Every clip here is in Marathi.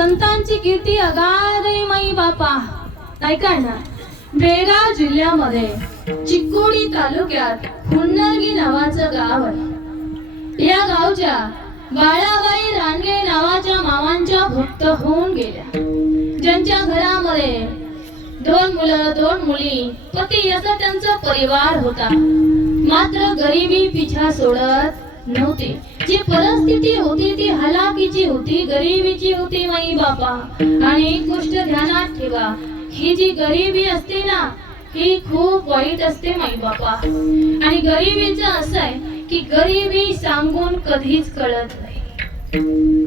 संतांची कीर्ती अगाध माई बापा. ऐका ना बेळगाव जिल्ह्यामध्ये चिकोडी तालुक्यात हुन्नरगी नावाचं गाव आहे. या गावच्या बाळाबाई रानगे नावाच्या मामांच्या भक्त होऊन गेल्या. ज्यांच्या घरामध्ये दोन मुलं दोन मुली पती असा त्यांचा परिवार होता. मात्र गरिबी पिछा सोडत नव्हती. जी परिस्थिती होती ती हलाकीची होती गरिबीची होती माई बापा. आणि एक गोष्ट ध्यानात ठेवा ही जी गरिबी असते ना ही खूप वाईट असते माई बापा. आणि गरिबीच असं आहे की गरिबी सांगून कधीच कळत नाही.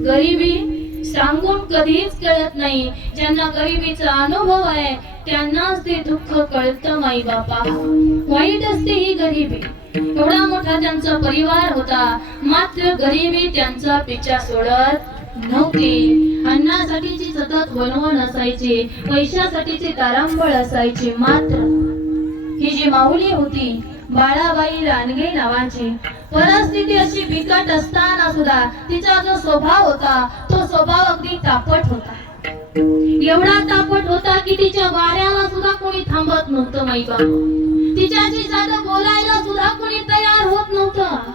गरिबी सांगून कधीच कळत नाही. ज्यांना गरिबीचा अनुभव आहे त्यांनाच ते दुःख कळतं माई बापा. वाईट असते ही गरिबी. एवढा मोठा त्यांचा परिवार होता. मात्र गरिबी त्यांचा पिछा सोडत नव्हती. अन्नासाठीची सतत वणवण असायची पैशासाठीची तारांबळ असायची मात्र. ही जी माऊली होती बाळाबाई रानगे नावाची परिस्थिती अशी बिकट असताना सुद्धा तिचा जो स्वभाव होता तो स्वभाव अगदी तापट होता. एवढा तापट होता की तिच्या वाऱ्याला सुद्धा कोणी थांबत नव्हतं माई बाबा तिच्याशी साधं बोलायला सुद्धा कोणी तयार होत नव्हतं.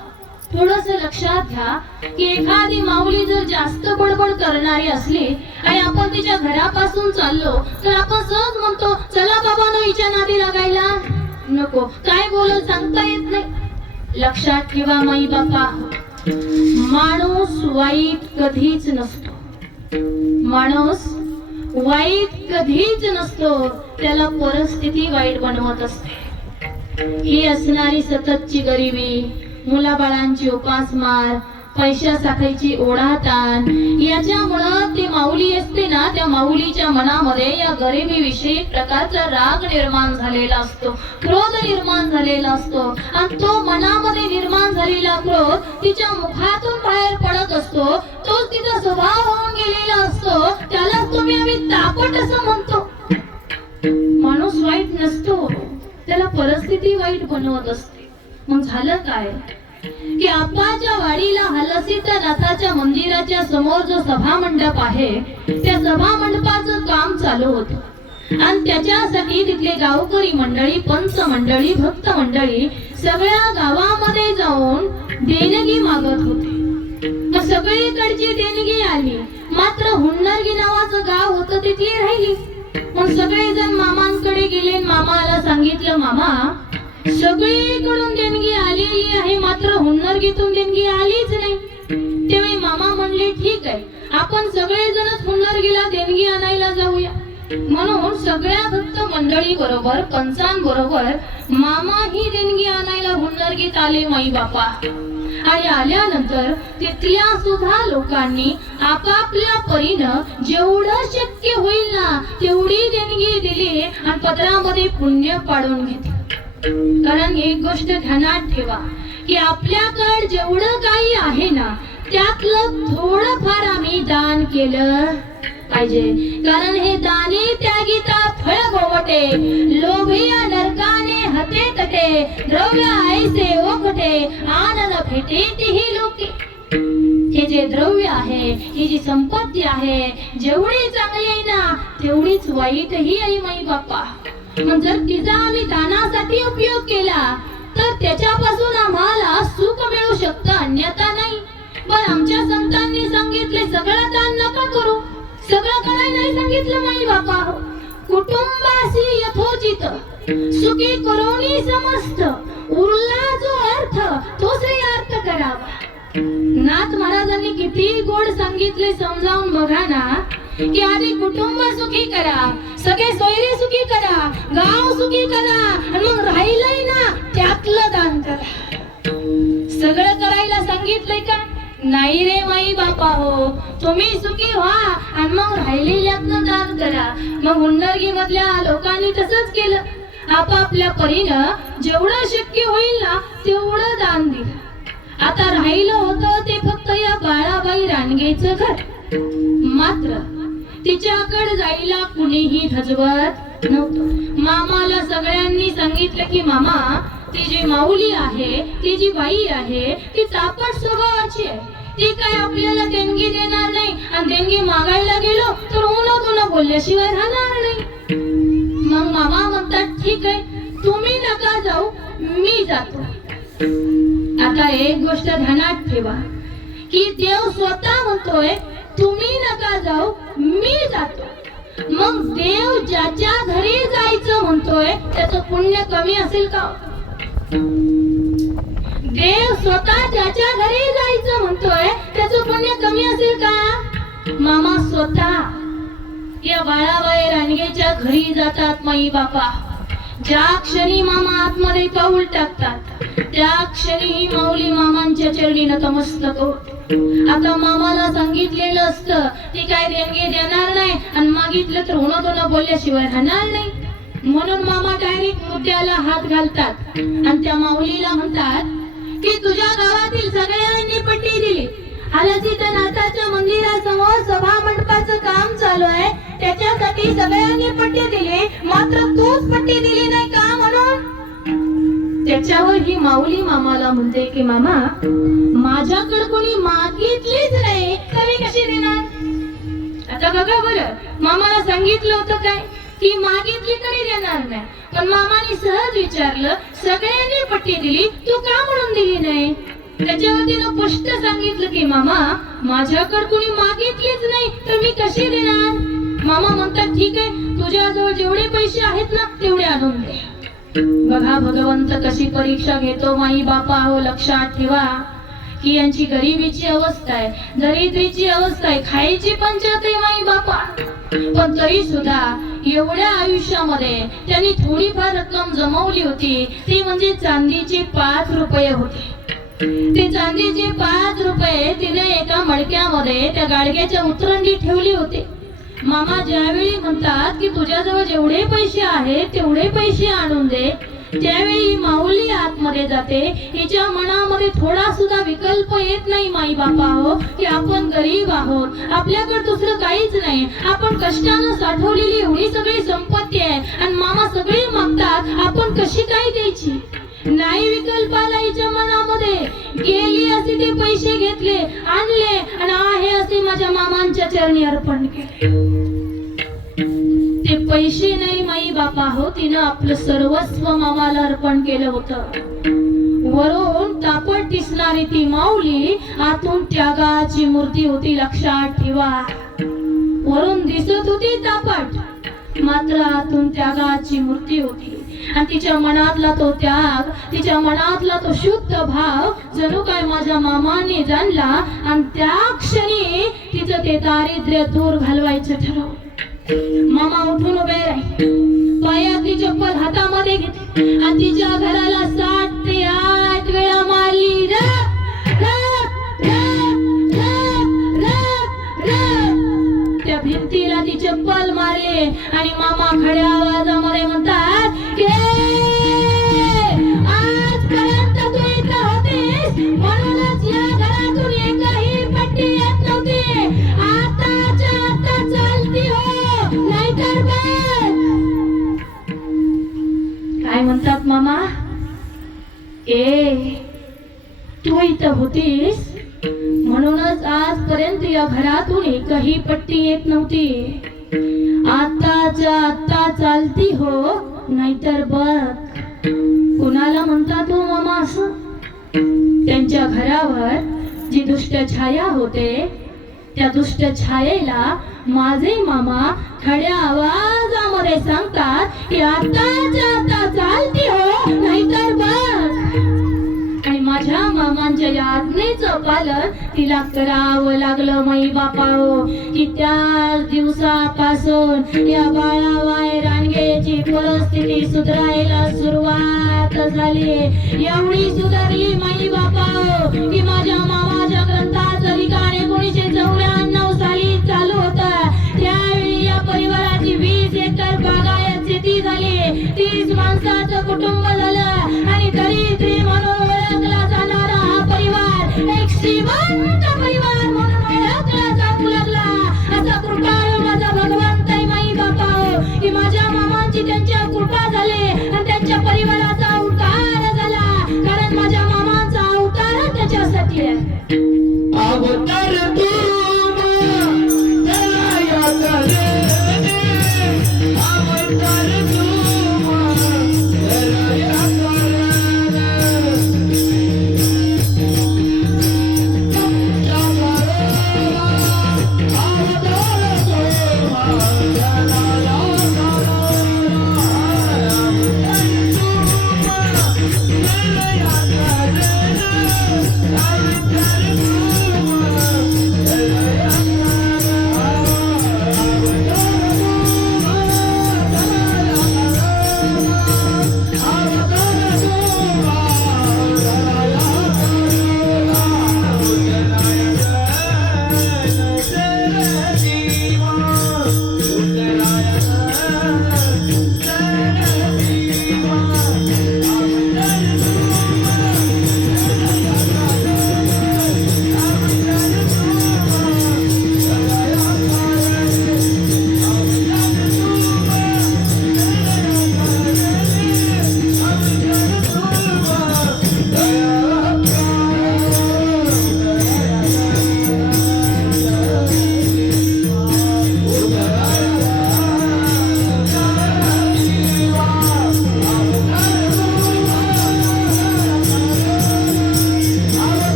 थोडस लक्षात घ्या की एखादी माऊली जर जास्त बडबड करणारी असली आणि आपण तिच्या घरापासून चाललो तर आपण सहज म्हणतो चला बाबा नो हिच्या नादी लागायला. नको काय बोलत सांगता येत नाही. लक्षात ठेवा माई बापा. माणूस वाईट कधीच नसतो. माणूस वाईट कधीच नसतो. त्याला परिस्थिती वाईट बनवत असते. ही असणारी सततची गरिबी मुलाबाळांची उपासमार पैशा साखायची ओढाताण याच्यामुळं ती माऊली असते ना त्या माऊलीच्या मनामध्ये या गरिबीविषयी प्रकारचा राग निर्माण झालेला असतो. क्रोध निर्माण झालेला असतो. आणि तो मनामध्ये निर्माण झालेला क्रोध तिच्या मुखातून बाहेर पडत असतो. तो तिचा स्वभाव होऊन गेलेला असतो. परिस्थिती वाईट बनवत असते? मग झालं काय? की आपाच्या वाडीला हलसित नाथाच्या मंदिराच्या समोर जो सभा मंडप आहे त्या सभा मंडपाचं काम चालू होत. आणि त्याच्यासाठी तिथले गावकरी मंडळी पंच मंडळी भक्त मंडळी सगळ्या गावामध्ये जाऊन देणगी मागत होते. मग सगळीकडची देणगी आली. मात्र हुन्नरगी नावाचं गाव होतं तिथली राहिली. मग सगळेजण मामांकडे गेले मामाला सांगितलं मामा सगळीकडून देणगी आलेली आहे मात्र हुन्नरगीतून देणगी आलीच नाही. तेव्हा मामा म्हणले ठीक आहे आपण सगळेजणच हुन्नरगीला देणगी आणायला जाऊया. म्हणून सगळ्या भक्त मंडळी बरोबर पंचांबरोबर मामा ही देणगी आणायला हुन्नरगीत आले माई बापा. आणि आल्यानंतर तिथल्या सुद्धा लोकांनी आपापल्या परीनं जेवढं शक्य होईल ना तेवढी देणगी दिली आणि पदरामध्ये पुण्य पाडून घेतली. कारण एक गोष्ट ध्यानात ठेवा की आपल्याकडे जेवढं काही आहे ना त्यातलं थोडं फार आम्ही दान केलं पाहिजे. कारण हे दानी त्यागिता फळ गोवटे लोभिया नरकाने हते तटे द्रव्य ऐसे ओकटे आनंद भेटे तेही लोके. हे जे द्रव्य आहे ही जी संपत्ती आहे जेवढी चांगली आहे ना तेवढीच वाईटही आहे माई बाप्पा जर तिचा आम्ही दानासाठी उपयोग केला तर त्याच्यापासून आम्हाला सुख मिळू शकतं अन्यथा नाही. पण आमच्या संतांनी सांगितले सगळं दान नका करू. सगळं करायला नाही सांगितलं माई बापा. कुटुंबाशी यथोचित. सुखी करोनी समस्त. उरला जो अर्थ तो श्री अर्थ करावा. नाथ महाराजांनी किती गोड सांगितले समजावून बघा ना. की आधी कुटुंब सुखी करा सगळे सोयरे सुखी करा गाव सुखी करा आणि मग राहिलंय ना त्यातलं दान करा. सगळं करायला सांगितलंय का? नाही रे माई बापा हो तुम्ही सुखी व्हा आणि मग राहिलेल्यातनं दान करा. मग हुंडरगी मधल्या लोकांनी तसंच केलं. आपापल्या परीनं जेवढं शक्य होईल ना तेवढं दान दिलं. आता राहिलं होतं ते फक्त या बाळाबाई रानगेचं घर. मात्र तिच्याकडे जायला कुणीही धजवत नव्हतं. मामाला सगळ्यांनी सांगितलं की मामा ती जी माऊली आहे ती जी बाई आहे ती चापट स्वभावाची आहे. ती काय आपल्याला देणगी देणार नाही आणि देणगी मागायला गेलो बोलल्याशिवाय राहणार नाही. मग मामा म्हणतात ठीक आहे तुम्ही नका जाऊ मी जातो. आता एक गोष्ट ध्यानात ठेवा की देव स्वतः म्हणतोय तुम्ही नका जाऊ मी जातो. मग देव ज्याच्या घरी जायचं म्हणतोय त्याचं पुण्य कमी असेल का? देव स्वतः ज्याच्या घरी जायचं म्हणतोय त्याचं पुण्य कमी असेल का? मामा स्वतः या बाळाबाई रानगेच्या घरी जातात माई बापा ज्या क्षणी मामा आतमध्ये पाऊल टाकतात क्षणी माऊली मामांच्या चरणी नतमस्तक आता मामाला सांगितलेलं असतं ती काय देणगी देणार नाही आणि मागितलं तर होणं तो न बोलल्याशिवाय राहणार नाही. म्हणून मामा डायरेक्ट मुद्द्याला हात घालतात. आणि त्या माऊलीला म्हणतात की तुझ्या गावातील सगळ्यांनी पट्टी दिली. हलसीच्या नाथाच्या मंदिरासमोर सभा मंडपाचं काम चालू आहे. त्याच्यासाठी सगळ्यांनी पट्टी दिली. मात्र तूच पट्टी दिली नाही का? त्याच्यावर ही माऊली मामाला म्हणते की मामा माझ्याकडे कोणी मागितलीच नाही. तर मी कशी देणार? आता बघा बरं मामाला सांगितलं होतं काय? ती मागितली तरी देणार नाही. पण मामाने सहज विचारलं सगळ्यांनी पट्टी दिली तू का म्हणून दिली नाही? त्याच्यावर तिनं स्पष्ट सांगितलं की मामा माझ्याकडे कोणी मागितलीच नाही तर मी कशी देणार? मामा म्हणतात ठीक आहे तुझ्याजवळ जेवढे पैसे आहेत ना तेवढे आणून दे. बघा भगवंत कशी परीक्षा घेतो माई बापा हो लक्षात ठेवा. की यांची गरिबीची अवस्था आहे दरिद्रीची अवस्था आहे खायची पंचायत आहे माई बापा. पण तरी सुद्धा एवढ्या आयुष्यामध्ये त्यांनी थोडीफार रक्कम जमवली होती ती म्हणजे चांदीची पाच रुपये होती. ते चांदीचे पाच रुपये तिने एका मडक्यामध्ये त्या गाडग्याच्या उतरंडी ठेवली होती. मामा ज्यावेळी म्हणतात की तुझ्याजवळ जेवढे पैसे आहेत तेवढे पैसे आणून दे. त्यावेळी ही माऊली आतमध्ये जाते. हिच्या मनामध्ये थोडा सुद्धा विकल्प येत नाही माई बापा हो की आपण गरीब आहोत. आपल्याकडे दुसरं काहीच नाही. आपण कष्टानं साठवलेली एवढी सगळी संपत्ती आहे. आणि मामा सगळे मागतात आपण कशी काय द्यायची? नाही विकल्पाला हिच्या मनामध्ये. गेली असे ते पैसे घेतले आणले आणि आहे असे माझ्या मामांच्या चरणी अर्पण केले. ते पैसे नाही माई बापा हो तिनं आपलं सर्वस्व मामाला अर्पण केलं होतं. वरून तापट दिसणारी ती माऊली आतून त्यागाची मूर्ती होती लक्षात ठेवा. वरून दिसत होती तापट मात्र आतून त्यागाची मूर्ती होती. आणि तिच्या मनातला तो त्याग तिच्या मनातला तो शुद्ध भाव जणू काय माझ्या मामाने जाणला आणि त्या क्षणी तिचं ते दारिद्र्य दूर घालवायचं ठरवलं मामा उठून उभे राहिले. पायातली चप्पल हातामध्ये घेतली आणि तिच्या घराला साठ ते आठ वेळा मारली. र, ती चप्पल मारली आणि मामा खड्या आवाजामध्ये म्हणतात आजपर्यंत तू इथं होतीस? म्हणूनच या घरातून एकही पट्टी येत नव्हती. आताच्या आता चालती हो नाहीतर काय म्हणतात मामा? ए तू इथं होतीस? म्हणूनच आजपर्यंत या घरातून एकही पट्टी येत नव्हती. आताच्या आता चालती हो नाहीतर बघ. कुणाला म्हणता हो मामा असं त्यांच्या घरावर जी दुष्ट छाया होते त्या दुष्ट छायेला माझे मामा खड्या आवाजामध्ये सांगतात की आताच्या आता चालती हो नाहीतर बघ. मामांच्या पालन तिला करावं लागलं माई बापा कि त्याच त्या दिवसापासून या बाळावाय रानगेची परिस्थिती सुधारायला सुरुवात झाली. एवढी सुधारली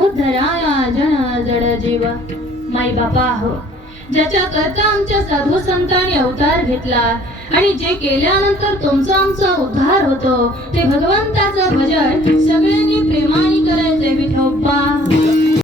उद्धराया जन जड जीव. माई बापा हो ज्याच्या करता आमच्या साधू संतांनी अवतार घेतला आणि जे केल्यानंतर तुमचा आमचा उद्धार होतो ते भगवंताचं भजन सगळ्यांनी प्रेमाने करायचे विठोबा.